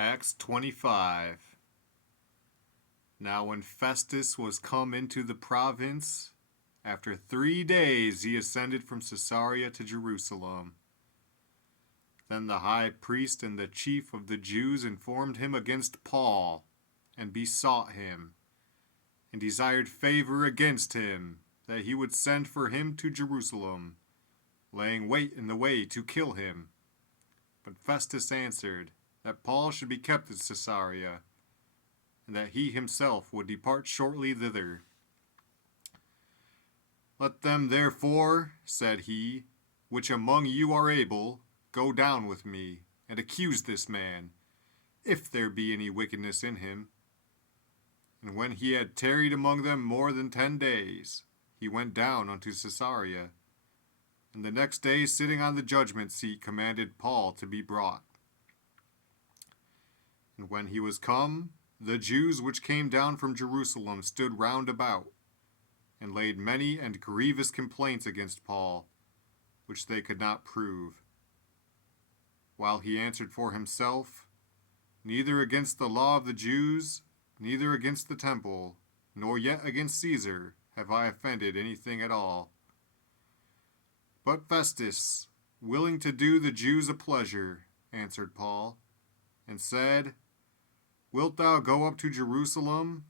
Acts 25. Now when Festus was come into the province, after 3 days he ascended from Caesarea to Jerusalem. Then the high priest and the chief of the Jews informed him against Paul, and besought him, and desired favor against him, that he would send for him to Jerusalem, laying wait in the way to kill him. But Festus answered, that Paul should be kept at Caesarea, and that he himself would depart shortly thither. Let them therefore, said he, which among you are able, go down with me, and accuse this man, if there be any wickedness in him. And when he had tarried among them more than 10 days, he went down unto Caesarea, and the next day sitting on the judgment seat commanded Paul to be brought. And when he was come, the Jews which came down from Jerusalem stood round about, and laid many and grievous complaints against Paul, which they could not prove. While he answered for himself, neither against the law of the Jews, neither against the temple, nor yet against Caesar, have I offended anything at all. But Festus, willing to do the Jews a pleasure, answered Paul, and said, Wilt thou go up to Jerusalem,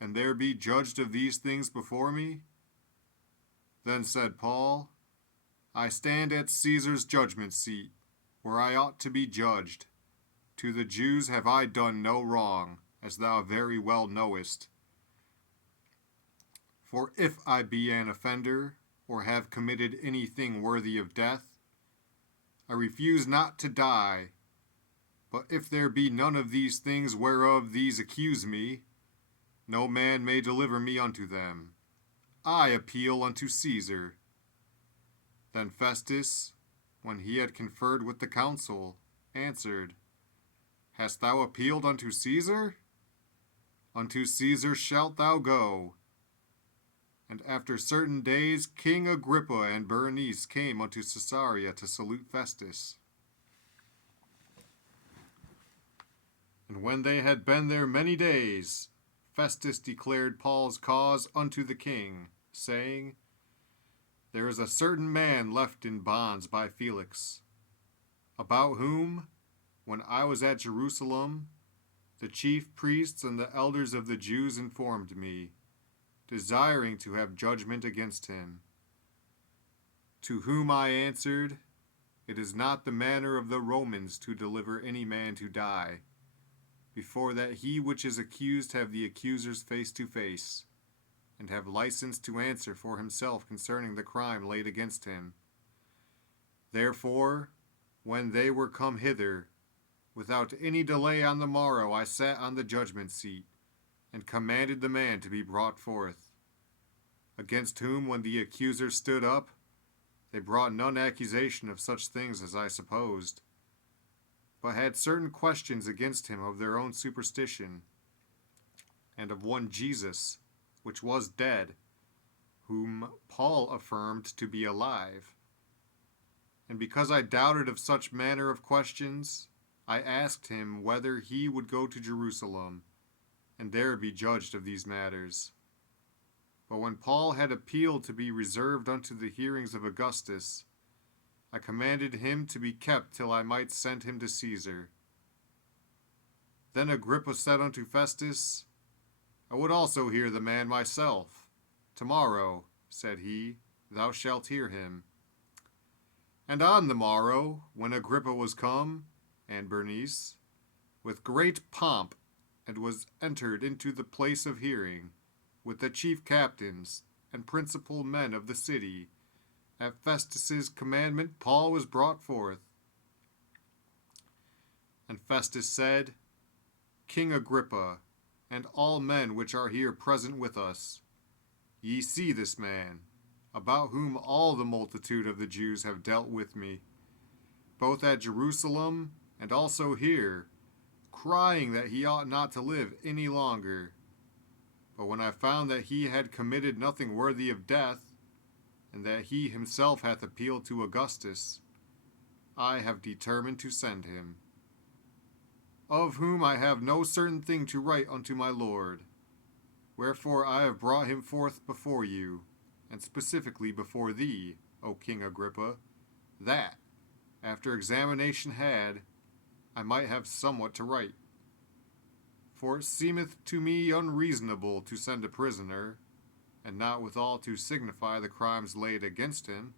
and there be judged of these things before me? Then said Paul, I stand at Caesar's judgment seat, where I ought to be judged. To the Jews have I done no wrong, as thou very well knowest. For if I be an offender, or have committed anything worthy of death, I refuse not to die. But if there be none of these things whereof these accuse me, no man may deliver me unto them. I appeal unto Caesar. Then Festus, when he had conferred with the council, answered, Hast thou appealed unto Caesar? Unto Caesar shalt thou go. And after certain days King Agrippa and Bernice came unto Caesarea to salute Festus. And when they had been there many days, Festus declared Paul's cause unto the king, saying, There is a certain man left in bonds by Felix, about whom, when I was at Jerusalem, the chief priests and the elders of the Jews informed me, desiring to have judgment against him. To whom I answered, It is not the manner of the Romans to deliver any man to die, before that he which is accused have the accusers face to face, and have license to answer for himself concerning the crime laid against him. Therefore, when they were come hither, without any delay on the morrow I sat on the judgment seat, and commanded the man to be brought forth, against whom when the accusers stood up, they brought none accusation of such things as I supposed, but had certain questions against him of their own superstition, and of one Jesus, which was dead, whom Paul affirmed to be alive. And because I doubted of such manner of questions, I asked him whether he would go to Jerusalem, and there be judged of these matters. But when Paul had appealed to be reserved unto the hearings of Augustus, I commanded him to be kept till I might send him to Caesar. Then Agrippa said unto Festus, I would also hear the man myself. Tomorrow, said he, thou shalt hear him. And on the morrow, when Agrippa was come, and Bernice, with great pomp, and was entered into the place of hearing, with the chief captains and principal men of the city, at Festus's commandment Paul was brought forth. And Festus said, King Agrippa, and all men which are here present with us, ye see this man, about whom all the multitude of the Jews have dealt with me, both at Jerusalem and also here, crying that he ought not to live any longer. But when I found that he had committed nothing worthy of death, and that he himself hath appealed to Augustus, I have determined to send him. of whom I have no certain thing to write unto my lord. Wherefore I have brought him forth before you, and specifically before thee, O King Agrippa, that, after examination had, I might have somewhat to write. For it seemeth to me unreasonable to send a prisoner, and not withal to signify the crimes laid against him,